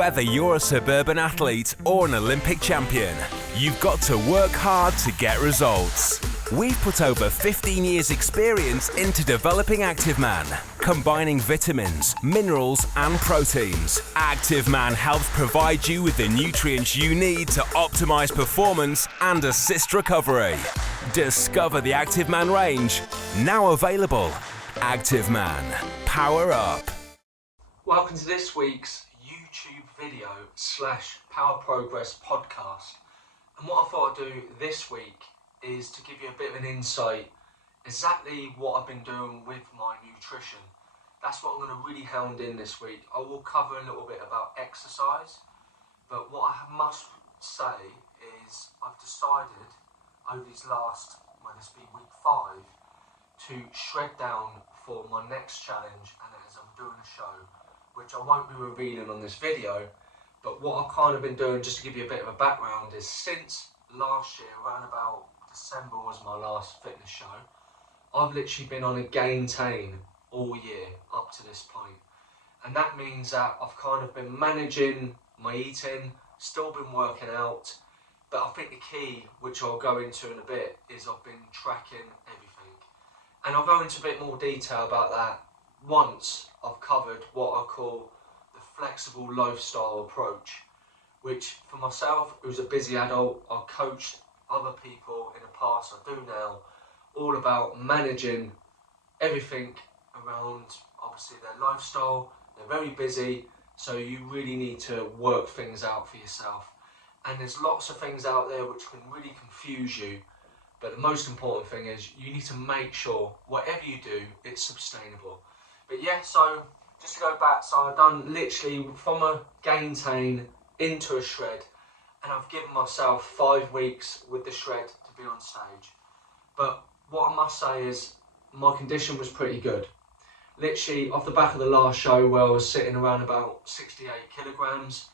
Whether you're a suburban athlete or an Olympic champion, you've got to work hard to get results. We've put over 15 years' experience into developing Active Man, combining vitamins, minerals and proteins. Active Man helps provide you with the nutrients you need to optimize performance and assist recovery. Discover the Active Man range, now available. Active Man, power up. Welcome to this week's YouTube video / Power Progress podcast. And what I thought I'd do this week is to give you a bit of an insight exactly what I've been doing with my nutrition. That's what I'm going to really hound in this week. I will cover a little bit about exercise, but what I must say is I've decided over these last, this be week 5, to shred down for my next challenge, and as I'm doing a show, which I won't be revealing on this video, but what I've kind of been doing, just to give you a bit of a background, is since last year, around about December was my last fitness show, I've literally been on a gaintain all year up to this point. And that means that I've kind of been managing my eating, still been working out, but I think the key, which I'll go into in a bit, is I've been tracking everything. And I'll go into a bit more detail about that once I've covered what I call the flexible lifestyle approach, which for myself, who's a busy adult, I've coached other people in the past, I do now, all about managing everything around obviously their lifestyle. They're very busy, so you really need to work things out for yourself. And there's lots of things out there which can really confuse you, but the most important thing is you need to make sure whatever you do, it's sustainable. But yeah, so just to go back, so I've done literally from a gaintain into a shred, and I've given myself 5 weeks with the shred to be on stage. But what I must say is my condition was pretty good. Literally off the back of the last show where I was sitting around about 68 kilograms,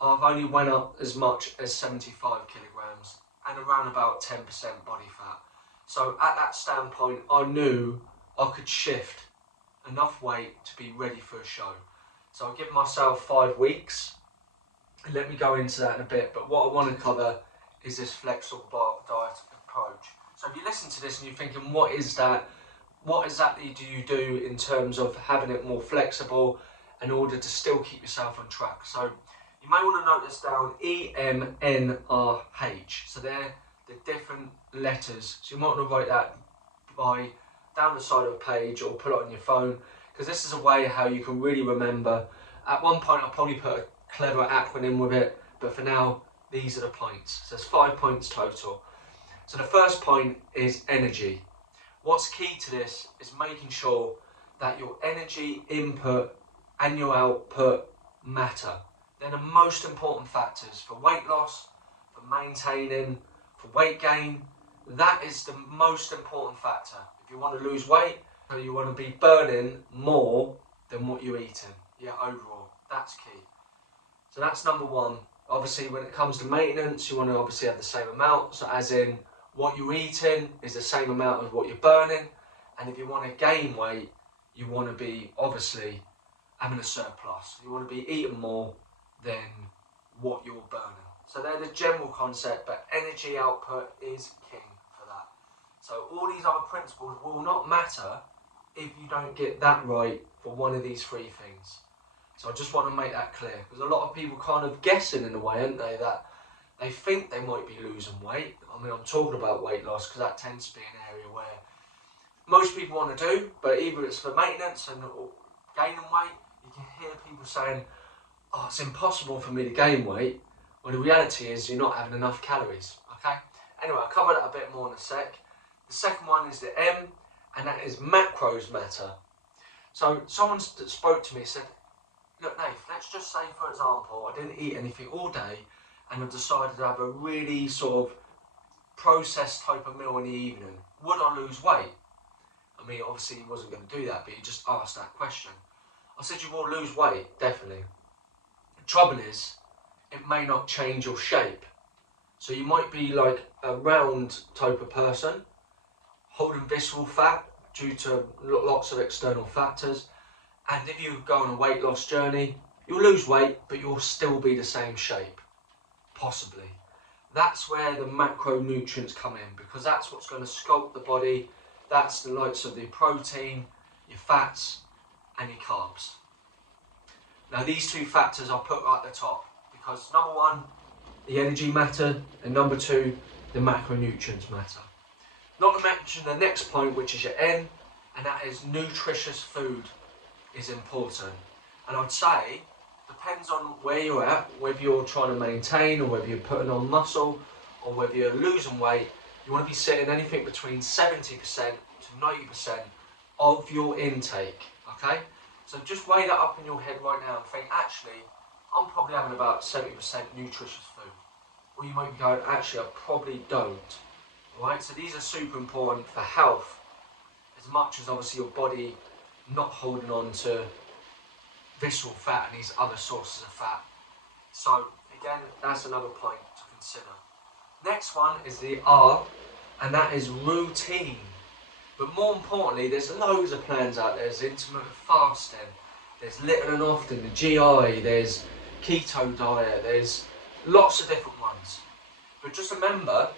I've only went up as much as 75 kilograms and around about 10% body fat. So at that standpoint, I knew I could shift enough weight to be ready for a show. So I'll give myself 5 weeks, and let me go into that in a bit. But what I want to cover is this flexible diet approach. So if you listen to this and you're thinking, what is that? What exactly do you do in terms of having it more flexible in order to still keep yourself on track? So you may want to note this down, EMNRH. So they're the different letters. So you might want to write that by down the side of a page or put it on your phone, because this is a way how you can really remember. At one point I'll probably put a clever acronym with it, but for now these are the points. So there's 5 points total. So the first point is energy. What's key to this is making sure that your energy input and your output matter. They're the most important factors for weight loss, for maintaining, for weight gain. That is the most important factor. If you want to lose weight, you want to be burning more than what you're eating. Yeah, overall, that's key. So that's number 1. Obviously, when it comes to maintenance, you want to obviously have the same amount. So as in, what you're eating is the same amount as what you're burning. And if you want to gain weight, you want to be obviously having a surplus. You want to be eating more than what you're burning. So they're the general concept, but energy output is king for that. So all these other principles will not matter if you don't get that right for one of these 3 things. So I just want to make that clear, because a lot of people kind of guessing in a way, aren't they, that they think they might be losing weight. I mean, I'm talking about weight loss because that tends to be an area where most people want to do, but either it's for maintenance and or gaining weight. You can hear people saying, oh, it's impossible for me to gain weight. Well, the reality is you're not having enough calories, okay? Anyway, I'll cover that a bit more in a sec. The second one is the M, and that is macros matter. So someone spoke to me and said, look, Nate, let's just say, for example, I didn't eat anything all day and I decided to have a really sort of processed type of meal in the evening. Would I lose weight? I mean, obviously he wasn't going to do that, but he just asked that question. I said, you will lose weight, definitely. The trouble is, it may not change your shape. So you might be like a round type of person, holding visceral fat due to lots of external factors. And if you go on a weight loss journey, You'll lose weight, but you'll still be the same shape, possibly. That's where the macronutrients come in, because that's what's going to sculpt the body. That's the likes of the protein, your fats, and your carbs. Now these two factors I'll put right at the top, because number one, the energy matter, and number two, the macronutrients matter. Not to mention the next point, which is your N, and that is nutritious food is important. And I'd say, depends on where you're at, whether you're trying to maintain or whether you're putting on muscle or whether you're losing weight, you want to be setting anything between 70% to 90% of your intake, okay? So just weigh that up in your head right now and think, actually, I'm probably having about 70% nutritious food. Or you might be going, actually, I probably don't. Right? So these are super important for health, as much as obviously your body not holding on to visceral fat and these other sources of fat. So again, that's another point to consider. Next one is the R, and that is routine. But more importantly, there's loads of plans out there. There's intermittent fasting, there's little and often, the GI, there's keto diet, there's lots of different ones. But just remember,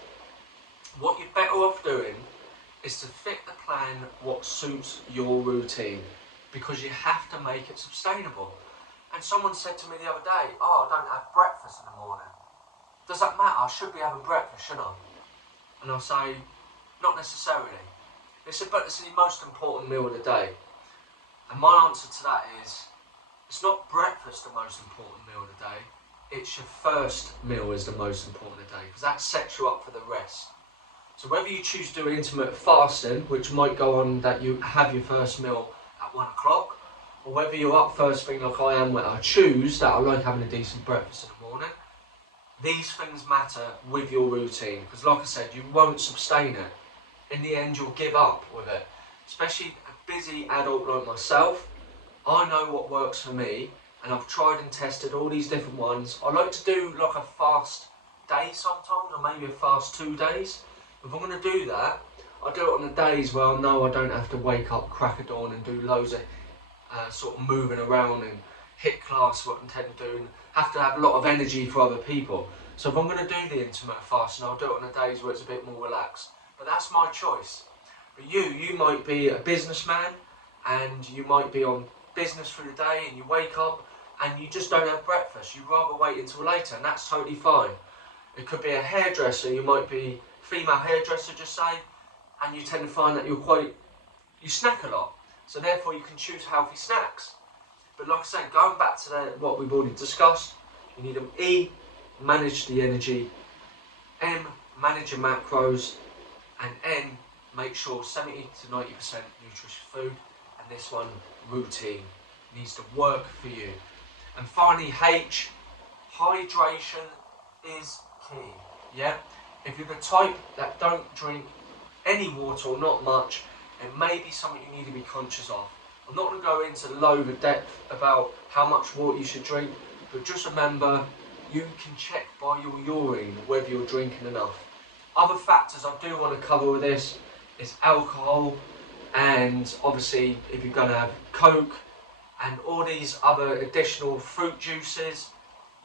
what you're better off doing is to fit the plan what suits your routine, because you have to make it sustainable. And someone said to me the other day, oh, I don't have breakfast in the morning. Does that matter? I should be having breakfast, shouldn't I? And I'll say, not necessarily. They said, but it's the most important meal of the day. And my answer to that is, it's not breakfast the most important meal of the day, it's your first meal is the most important of the day, because that sets you up for the rest. So whether you choose to do intermittent fasting, which might go on that you have your first meal at 1 o'clock, or whether you're up first thing like I am, where I choose that I like having a decent breakfast in the morning, these things matter with your routine, because like I said, you won't sustain it. In the end, you'll give up with it. Especially a busy adult like myself, I know what works for me, and I've tried and tested all these different ones. I like to do like a fast day sometimes, or maybe a fast 2 days. If I'm going to do that, I do it on the days where I know I don't have to wake up crack of dawn and do loads of sort of moving around and hit class, what I intend to do, and have to have a lot of energy for other people. So if I'm going to do the intermittent fasting, I'll do it on the days where it's a bit more relaxed. But that's my choice. But you might be a businessman, and you might be on business through the day, and you wake up and you just don't have breakfast. You'd rather wait until later, and that's totally fine. It could be a hairdresser, you might be female hairdresser, just say, and you tend to find that you snack a lot. So therefore you can choose healthy snacks. But like I said, going back to what we've already discussed, you need an E, manage the energy, M, manage your macros, and N, make sure 70 to 90% nutritious food, and this one, routine, needs to work for you. And finally, H, hydration is key, yeah? If you're the type that don't drink any water or not much, it may be something you need to be conscious of. I'm not going to go into loads of depth about how much water you should drink, but just remember, you can check by your urine whether you're drinking enough. Other factors I do want to cover with this is alcohol, and obviously if you're going to have Coke and all these other additional fruit juices,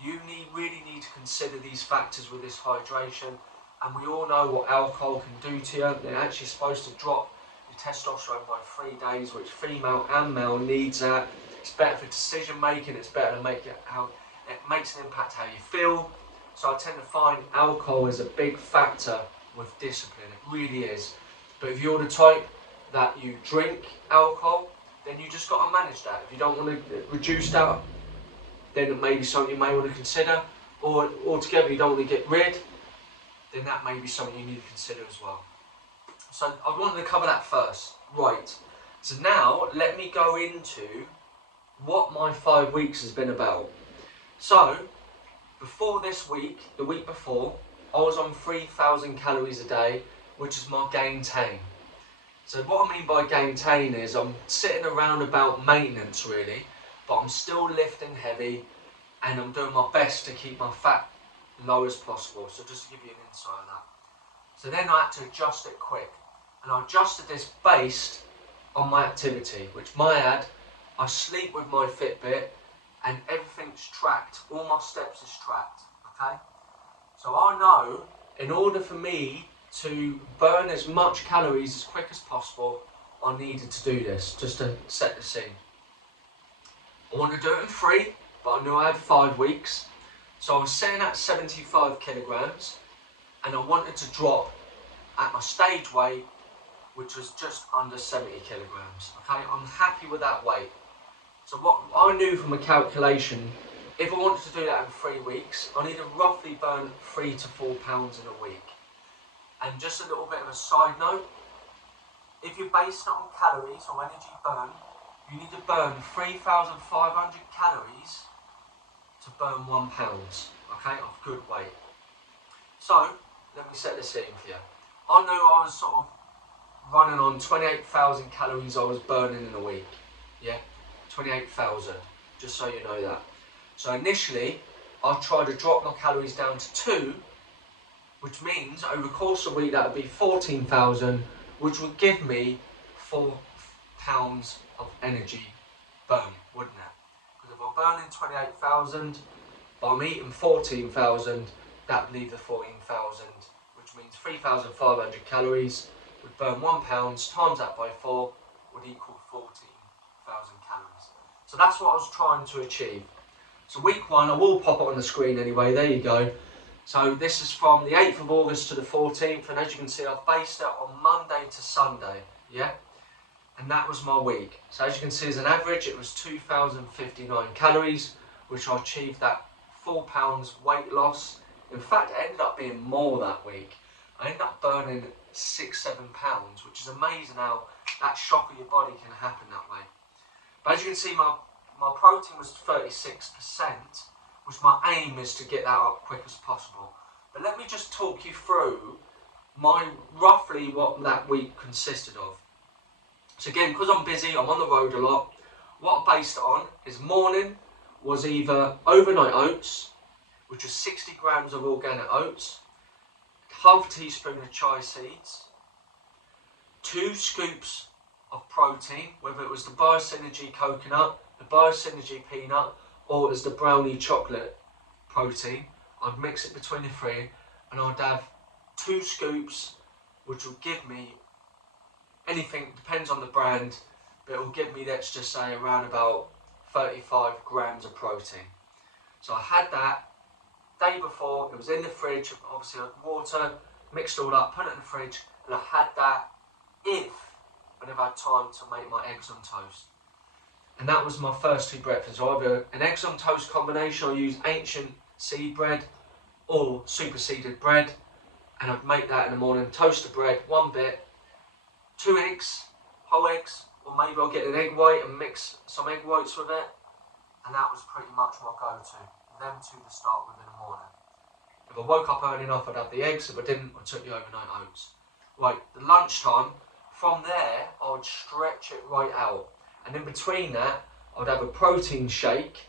you really need to consider these factors with this hydration. And we all know what alcohol can do to you. They're actually supposed to drop your testosterone by 3 days, which female and male needs that. It's better for decision making, it's better to make it how it makes an impact how you feel. So I tend to find alcohol is a big factor with discipline, it really is. But if you're the type that you drink alcohol, then you just got to manage that. If you don't want to reduce that, then it may be something you may want to consider, or altogether you don't want to get rid, then that may be something you need to consider as well. So I wanted to cover that first. Right, so now let me go into what my 5 weeks has been about. So, before this week, the week before, I was on 3,000 calories a day, which is my gaintain. So what I mean by gaintain is I'm sitting around about maintenance really, but I'm still lifting heavy and I'm doing my best to keep my fat low as possible. So just to give you an insight on that. So then I had to adjust it quick, and I adjusted this based on my activity, which I sleep with my Fitbit, and everything's tracked. All my steps is tracked, okay? So I know in order for me to burn as much calories as quick as possible, I needed to do this, just to set the scene. I wanted to do it in 3, but I knew I had 5 weeks. So I was sitting at 75 kilograms, and I wanted to drop at my stage weight, which was just under 70 kilograms, okay? I'm happy with that weight. So what I knew from a calculation, if I wanted to do that in 3 weeks, I need to roughly burn 3 to 4 pounds in a week. And just a little bit of a side note, if you're based on calories or energy burn, you need to burn 3,500 calories to burn 1 pound, okay, of good weight. So, let me set the scene for you. I knew I was sort of running on 28,000 calories I was burning in a week, yeah, 28,000, just so you know that. So initially, I tried to drop my calories down to 2, which means over the course of a week that would be 14,000, which would give me 4 pounds of energy burn, wouldn't it? Because if I'm burning 28,000, but I'm eating 14,000, that would leave the 14,000, which means 3,500 calories would burn 1 pound, times that by 4 would equal 14,000 calories. So that's what I was trying to achieve. So week 1, I will pop it on the screen anyway, there you go. So this is from the 8th of August to the 14th, and as you can see, I've based it on Monday to Sunday, yeah? And that was my week. So as you can see, as an average, it was 2,059 calories, which I achieved that 4 pounds weight loss. In fact, it ended up being more that week. I ended up burning 6-7 pounds, which is amazing how that shock of your body can happen that way. But as you can see, my protein was 36%, which my aim is to get that up quick as possible. But let me just talk you through roughly what that week consisted of. So again, because I'm busy, I'm on the road a lot, what I based it on is morning was either overnight oats, which is 60 grams of organic oats, half a teaspoon of chia seeds, 2 scoops of protein, whether it was the Biosynergy coconut, the Biosynergy peanut, or it was the brownie chocolate protein. I'd mix it between the 3, and I'd have 2 scoops, which will give me anything, depends on the brand, but it will give me, let's just say, around about 35 grams of protein. So I had that day before, it was in the fridge, obviously I had water, mixed it all up, put it in the fridge, and I had that if I never had time to make my eggs on toast. And that was my first 2 breakfasts, either an eggs on toast combination, I use ancient seed bread or superseded bread, and I'd make that in the morning, toast the bread, 1 bit, 2 eggs, whole eggs, or maybe I'll get an egg white and mix some egg whites with it, and that was pretty much my go-to. Them 2 to start with in the morning. If I woke up early enough, I'd have the eggs. If I didn't, I took the overnight oats. Right, the lunchtime, from there, I would stretch it right out. And in between that, I'd have a protein shake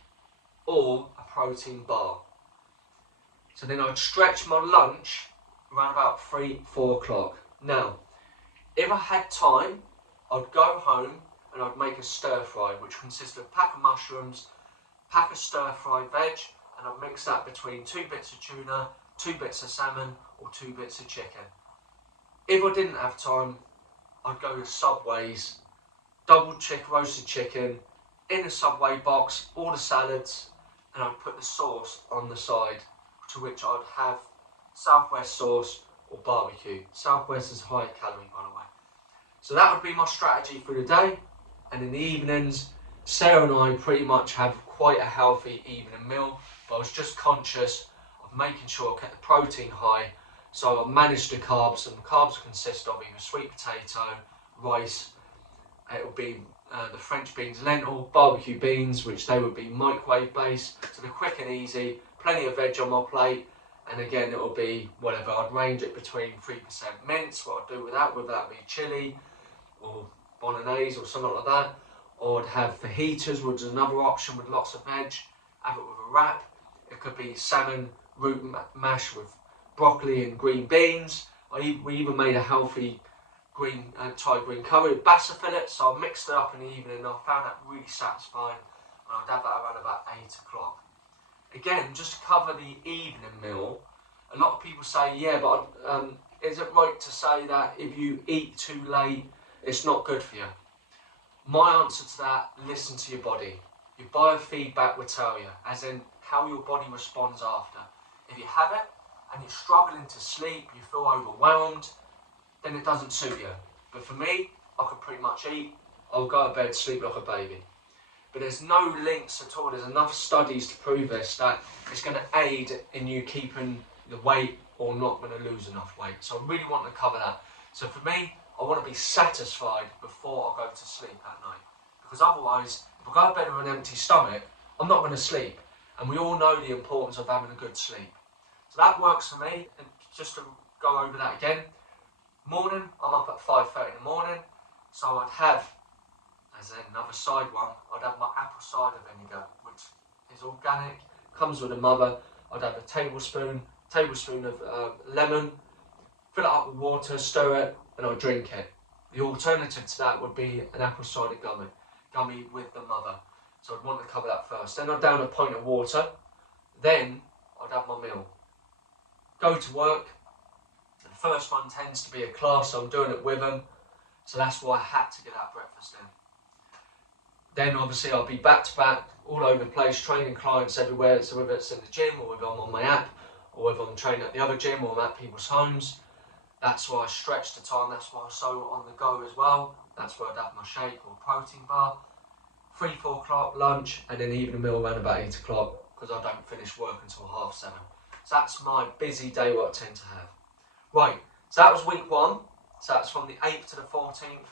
or a protein bar. So then I'd stretch my lunch around about 3-4 o'clock. Now, if I had time, I'd go home and I'd make a stir fry, which consists of a pack of mushrooms, pack of stir fried veg, and I'd mix that between 2 bits of tuna, 2 bits of salmon, or 2 bits of chicken. If I didn't have time, I'd go to Subway's, roasted chicken, in a Subway box, all the salads, and I'd put the sauce on the side, to which I'd have Southwest sauce or barbecue. Southwest is higher calorie, by the way. So that would be my strategy for the day, and in the evenings, Sarah and I pretty much have quite a healthy evening meal, but I was just conscious of making sure I kept the protein high, so I managed the carbs, and the carbs consist of either sweet potato, rice, it would be the French beans, lentil, barbecue beans, which they would be microwave based, so they're quick and easy, plenty of veg on my plate, and again it will be whatever, I'd range it between 3% mince, what I'd do with that, whether that be chili or bolognese or something like that, or I'd have fajitas, which is another option with lots of veg, have it with a wrap. It could be salmon root mash with broccoli and green beans. We even made a healthy Thai green curry with basa fillets, so I mixed it up in the evening and I found that really satisfying. and I'd have that around about 8 o'clock. Again, just to cover the evening meal, a lot of people say, yeah, but is it right to say that if you eat too late, it's not good for you? My answer to that, listen to your body. Your biofeedback will tell you, as in how your body responds after. If you have it and you're struggling to sleep, you feel overwhelmed, then it doesn't suit you. But for me, I could pretty much eat, I'll go to bed, sleep like a baby. But there's no links at all, there's enough studies to prove this, that it's going to aid in you keeping the weight or not going to lose enough weight. So I really want to cover that. So for me, I want to be satisfied before I go to sleep at night. Because otherwise, if I go to bed with an empty stomach, I'm not going to sleep. And we all know the importance of having a good sleep. So that works for me. And just to go over that again, morning, I'm up at 5:30 in the morning. So I'd have, as another side one, I'd have my apple cider vinegar, which is organic, comes with a mother. I'd have a tablespoon of lemon, fill it up with water, stir it, and I'll drink it. The alternative to that would be an apple cider gummy with the mother. So I'd want to cover that first. Then I'd down a pint of water. Then I'd have my meal. Go to work. The first one tends to be a class, so I'm doing it with them. So that's why I had to get that breakfast in. Then obviously I'll be back to back, all over the place, training clients everywhere. So whether it's in the gym or whether I'm on my app or whether I'm training at the other gym or I'm at people's homes. That's why I stretch the time, that's why I'm so on the go as well. That's where I'd have my shake or protein bar. 3-4 o'clock lunch, and then evening meal around about 8 o'clock because I don't finish work until 7:30. So that's my busy day what I tend to have. Right, so that was week 1. So that's from the 8th to the 14th.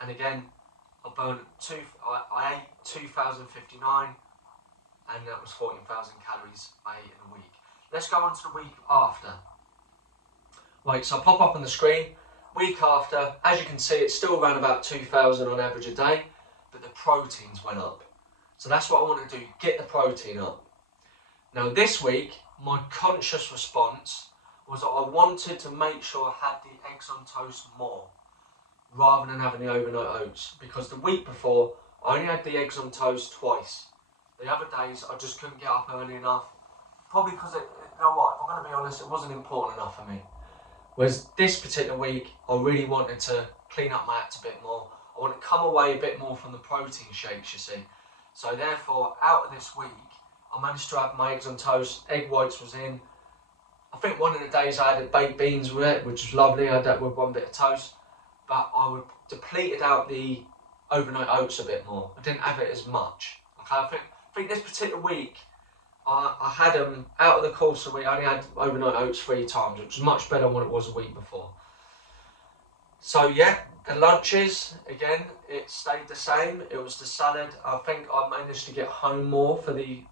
And again, I ate 2,059 and that was 14,000 calories I ate in a week. Let's go on to the week after. Right, so I'll pop up on the screen. Week after, as you can see, it's still around about 2,000 on average a day, but the proteins went up. So that's what I want to do, get the protein up. Now this week, my conscious response was that I wanted to make sure I had the eggs on toast more, rather than having the overnight oats, because the week before, I only had the eggs on toast twice. The other days, I just couldn't get up early enough, probably because, you know what, if I'm going to be honest, it wasn't important enough for me. Whereas this particular week, I really wanted to clean up my act a bit more. I want to come away a bit more from the protein shakes, you see. So therefore, out of this week, I managed to have my eggs on toast, egg whites was in. I think one of the days I had baked beans with it, which was lovely. I had that with one bit of toast. But I depleted out the overnight oats a bit more. I didn't have it as much. Okay, I think this particular week, I had them out of the course of the week. I only had overnight oats 3 times, which was much better than what it was a week before. So yeah, the lunches, again, it stayed the same. It was the salad. I think I managed to get home more for the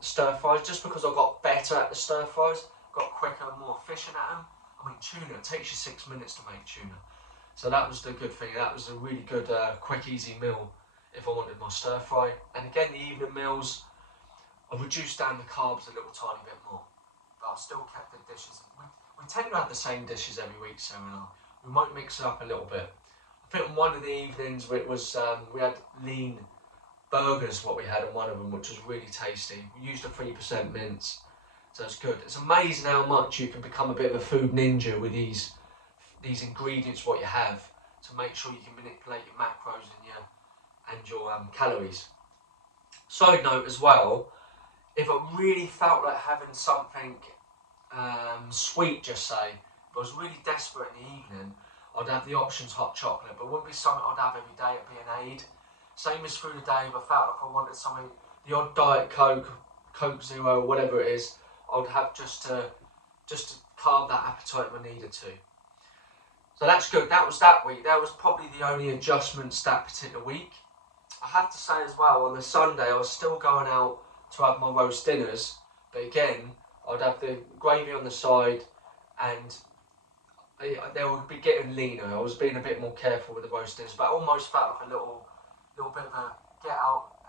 stir fries, just because I got better at the stir fries, got quicker, more efficient at them. I mean, tuna, it takes you 6 minutes to make tuna. So that was the good thing. That was a really good, quick, easy meal if I wanted my stir fry. And again, the evening meals, I reduced down the carbs a little tiny bit more, but I still kept the dishes. We tend to have the same dishes every week, Sarah and I. We might mix it up a little bit. I think on one of the evenings it was we had lean burgers, what we had on one of them, which was really tasty. We used a 3% mince, so it's good. It's amazing how much you can become a bit of a food ninja with these ingredients, what you have, to make sure you can manipulate your macros and your calories. Side note as well, if I really felt like having something sweet, just say, if I was really desperate in the evening, I'd have the options hot chocolate, but it wouldn't be something I'd have every day, it'd be an aid. Same as through the day, if I felt like I wanted something, the odd Diet Coke, Coke Zero, whatever it is, I'd have just to carb that appetite if I needed to. So that's good, that was that week. That was probably the only adjustments that particular week. I have to say as well, on the Sunday I was still going out to have my roast dinners, but again, I'd have the gravy on the side and they would be getting leaner. I was being a bit more careful with the roast dinners, but I almost felt like a little bit of a get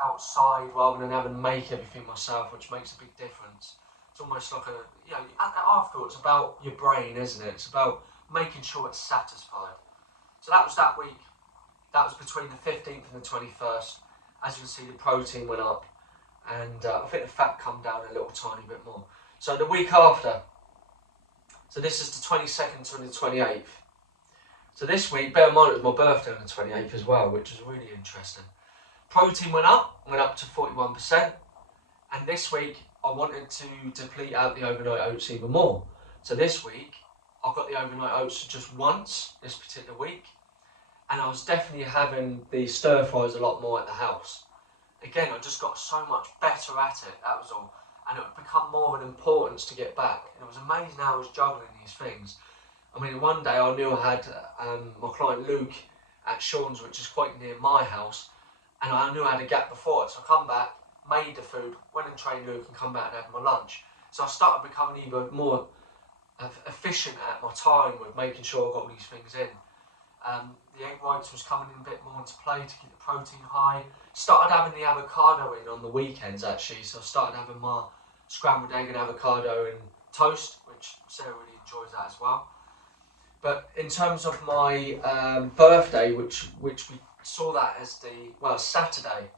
outside rather than having to make everything myself, which makes a big difference. It's almost like after it's about your brain, isn't it? It's about making sure it's satisfied. So that was that week. That was between the 15th and the 21st. as you can see, the protein went up, and I think the fat come down a little tiny bit more. So the week after, so this is the 22nd to the 28th. So this week, bear in mind it was my birthday on the 28th as well, which was really interesting. Protein went up to 41%, and this week I wanted to deplete out the overnight oats even more. So this week, I've got the overnight oats just once this particular week, and I was definitely having the stir fries a lot more at the house. Again, I just got so much better at it, that was all. And it would become more of an importance to get back. And it was amazing how I was juggling these things. I mean, one day I knew I had my client Luke at Sean's, which is quite near my house, and I knew I had a gap before it. So I come back, made the food, went and trained Luke, and come back and had my lunch. So I started becoming even more efficient at my time with making sure I got all these things in. The egg whites was coming in a bit more into play to keep the protein high. Started having the avocado in on the weekends actually, so I started having my scrambled egg and avocado and toast, which Sarah really enjoys that as well. But in terms of my birthday, which we saw that as Saturday,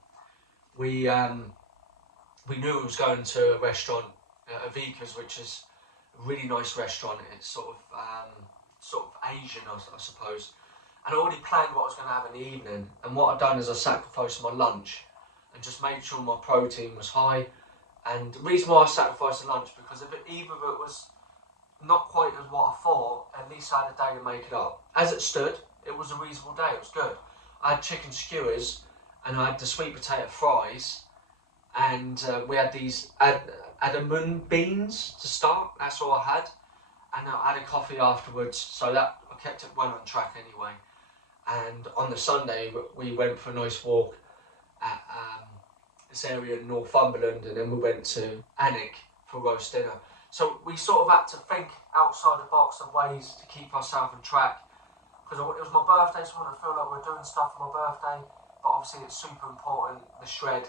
we knew we was going to a restaurant, Avika's, which is a really nice restaurant. It's sort of Asian, I suppose. And I already planned what I was going to have in the evening. And what I've done is I sacrificed my lunch and just made sure my protein was high. And the reason why I sacrificed the lunch, because if either of it was not quite as what I thought, at least I had a day to make it up. As it stood, it was a reasonable day. It was good. I had chicken skewers and I had the sweet potato fries, and we had these adamant beans to start. That's all I had. And I had a coffee afterwards, so that I kept it well on track anyway. And on the Sunday, we went for a nice walk at this area in Northumberland, and then we went to Alnwick for roast dinner. So we sort of had to think outside the box of ways to keep ourselves on track, because it was my birthday, so I wanted to feel like we're doing stuff for my birthday, but obviously it's super important, the shred,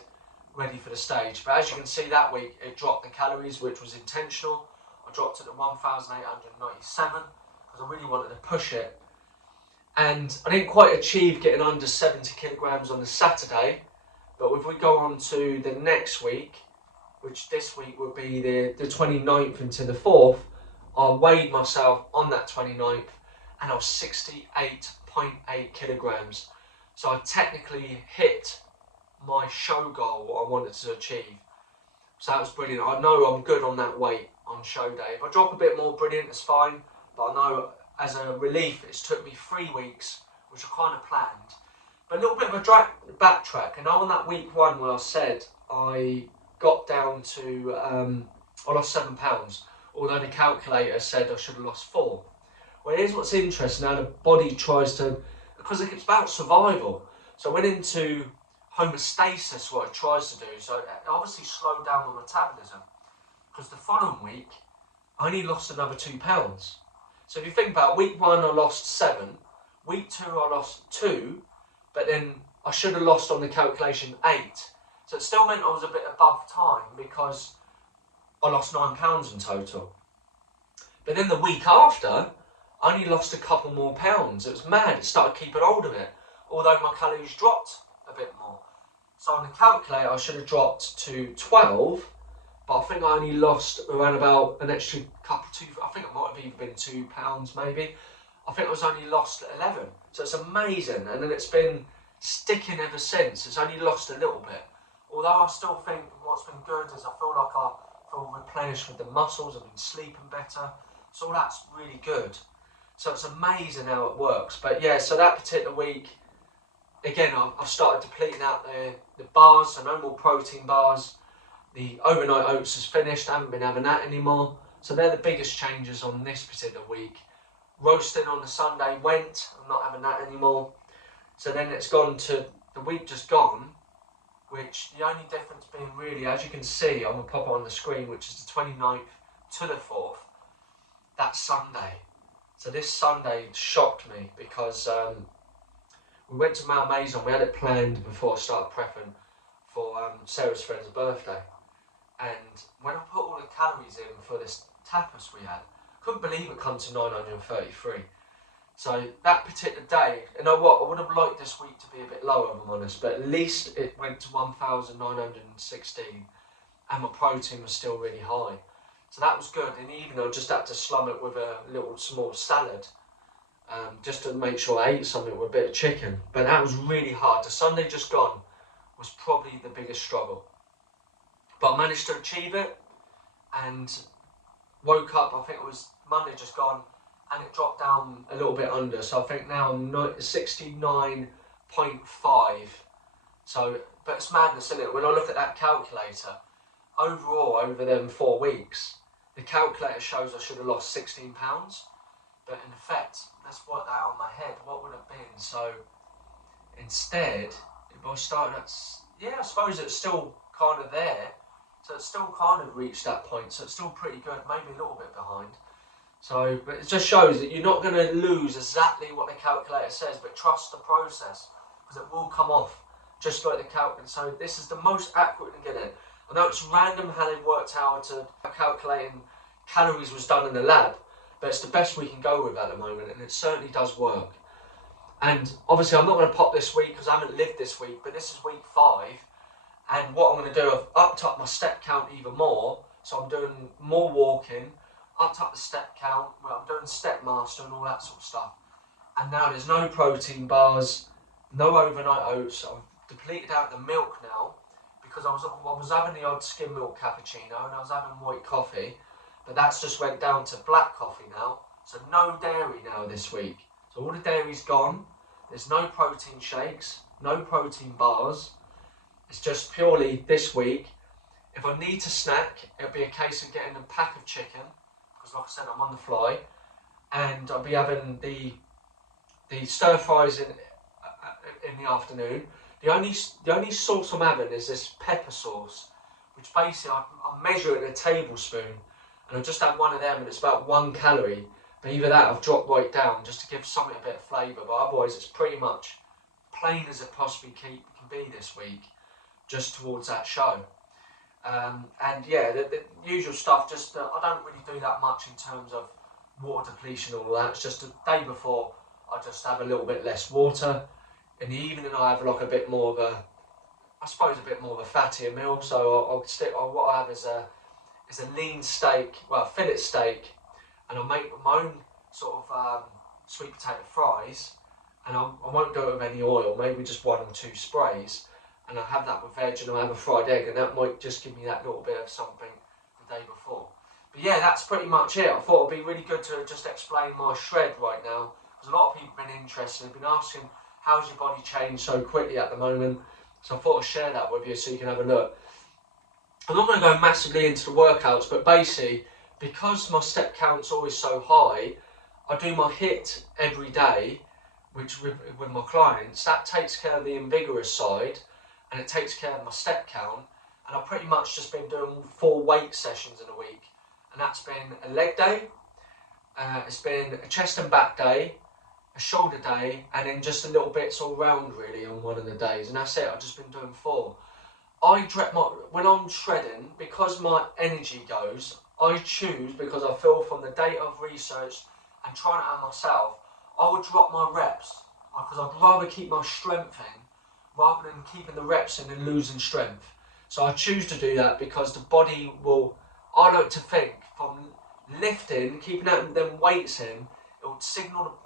ready for the stage. But as you can see, that week it dropped the calories, which was intentional. I dropped it to 1,897 because I really wanted to push it. And I didn't quite achieve getting under 70 kilograms on the Saturday, but if we go on to the next week, which this week would be the 29th into the 4th, I weighed myself on that 29th and I was 68.8 kilograms. So I technically hit my show goal, what I wanted to achieve. So that was brilliant. I know I'm good on that weight on show day. If I drop a bit more, brilliant, it's fine. But I know as a relief, it's took me 3 weeks, which I kind of planned. But a little bit of a backtrack. And on that week 1 where I said I got down to, I lost 7 pounds, although the calculator said I should have lost 4. Well, here's what's interesting, how the body tries to, because it's about survival. So I went into homeostasis, what it tries to do. So it obviously slowed down my metabolism, because the following week, I only lost another 2 pounds. So if you think about it, week 1, I lost 7. Week 2, I lost 2, but then I should have lost on the calculation 8. So it still meant I was a bit above time because I lost 9 pounds in total. But then the week after, I only lost a couple more pounds. It was mad. It started keeping hold of it, although my calories dropped a bit more. So on the calculator, I should have dropped to 12, but I think I only lost around about an extra I think it might have even been 2 pounds maybe. I think I was only lost 11. So it's amazing. And then it's been sticking ever since. It's only lost a little bit. Although I still think what's been good is I feel like I feel replenished with the muscles. I've been sleeping better. So that's really good. So it's amazing how it works. But yeah, so that particular week, again, I've started depleting out the bars, so no more protein bars. The overnight oats is finished, I haven't been having that anymore. So they're the biggest changes on this particular week. Roasting on the Sunday went, I'm not having that anymore. So then it's gone to the week just gone, which the only difference being really, as you can see, I'm going to pop it on the screen, which is the 29th to the 4th, that's Sunday. So this Sunday shocked me because we went to Mount Maison. We had it planned before I started prepping for Sarah's friend's birthday. And when I put all the calories in for this tapas we had, couldn't believe it come to 933. So that particular day, you know what, I would have liked this week to be a bit lower, if I'm honest, but at least it went to 1,916 and my protein was still really high. So that was good. And even I just had to slum it with a little small salad, just to make sure I ate something with a bit of chicken. But that was really hard. The Sunday just gone was probably the biggest struggle. But I managed to achieve it and woke up, I think it was Monday just gone, and it dropped down a little bit under. So I think now I'm 69.5. So, but it's madness, isn't it? When I look at that calculator, overall, over them 4 weeks, the calculator shows I should have lost 16 pounds. But in effect, let's work that on my head. What would it have been? So instead, if I started at, I suppose it's still kind of there. So it's still kind of reached that point. So it's still pretty good, maybe a little bit behind. So, but it just shows that you're not going to lose exactly what the calculator says, but trust the process, because it will come off just like the calculator. So this is the most accurate thing in it. I know it's random how they've worked out to calculating calories was done in the lab, but it's the best we can go with at the moment, and it certainly does work. And obviously I'm not going to pop this week because I haven't lived this week, but this is week 5. And what I'm going to do, I've upped up my step count even more. So I'm doing more walking, upped up the step count, I'm doing step master and all that sort of stuff. And now there's no protein bars, no overnight oats. I've depleted out the milk now because I was having the odd skim milk cappuccino and I was having white coffee, but that's just went down to black coffee now. So no dairy now this week. So all the dairy's gone. There's no protein shakes, no protein bars. It's just purely this week. If I need to snack, it'll be a case of getting a pack of chicken, because like I said, I'm on the fly, and I'll be having the stir fries in the afternoon. The only sauce I'm having is this pepper sauce, which basically I measure it in a tablespoon, and I just have one of them, and it's about 1 calorie. But even that I've dropped right down just to give something a bit of flavour. But otherwise, it's pretty much plain as it possibly can be this week, just towards that show. And yeah, the usual stuff, just I don't really do that much in terms of water depletion and all that. It's just the day before I just have a little bit less water. In the evening I have like a bit more of a, I suppose a bit more of a fattier meal. So what I have is a lean steak, well, fillet steak, and I'll make my own sort of sweet potato fries, and I won't do it with any oil, maybe just 1 or 2 sprays. And I'll have that with veg, and I'll have a fried egg, and that might just give me that little bit of something the day before. But yeah, that's pretty much it. I thought it'd be really good to just explain my shred right now, because a lot of people have been interested, have been asking, how's your body changed so quickly at the moment? So I thought I'd share that with you so you can have a look. I'm not going to go massively into the workouts, but basically, because my step count's always so high, I do my HIIT every day, which with my clients, that takes care of the invigorous side, and it takes care of my step count. And I've pretty much just been doing 4 weight sessions in a week, and that's been a leg day, it's been a chest and back day, a shoulder day, and then just a little bits all round really on one of the days, and that's it. I've just been doing 4. When I'm shredding, because my energy goes, I choose, because I feel from the data I've researched and trying it out myself, I would drop my reps, because I'd rather keep my strength in rather than keeping the reps in and losing strength. So I choose to do that because the body will, I like to think, from lifting, keeping them weights in, it will signal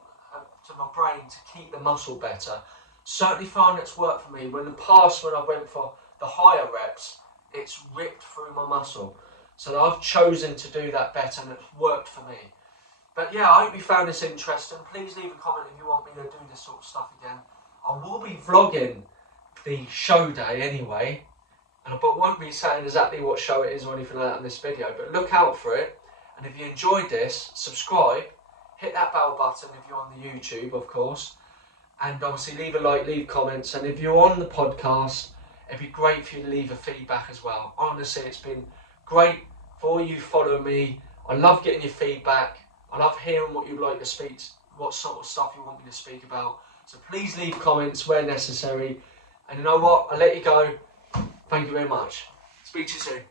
to my brain to keep the muscle better. Certainly found it's worked for me. When in the past, when I went for the higher reps, it's ripped through my muscle. So I've chosen to do that better, and it's worked for me. But yeah, I hope you found this interesting. Please leave a comment if you want me to do this sort of stuff again. I will be vlogging the show day anyway, but won't be saying exactly what show it is or anything like that in this video. But look out for it. And if you enjoyed this, subscribe, hit that bell button if you're on the YouTube, of course. And obviously leave a like, leave comments. And if you're on the podcast, it'd be great for you to leave a feedback as well. Honestly, it's been great for you following me. I love getting your feedback. I love hearing what you'd like to speak, what sort of stuff you want me to speak about. So please leave comments where necessary. And you know what? I'll let you go. Thank you very much. Speak to you soon.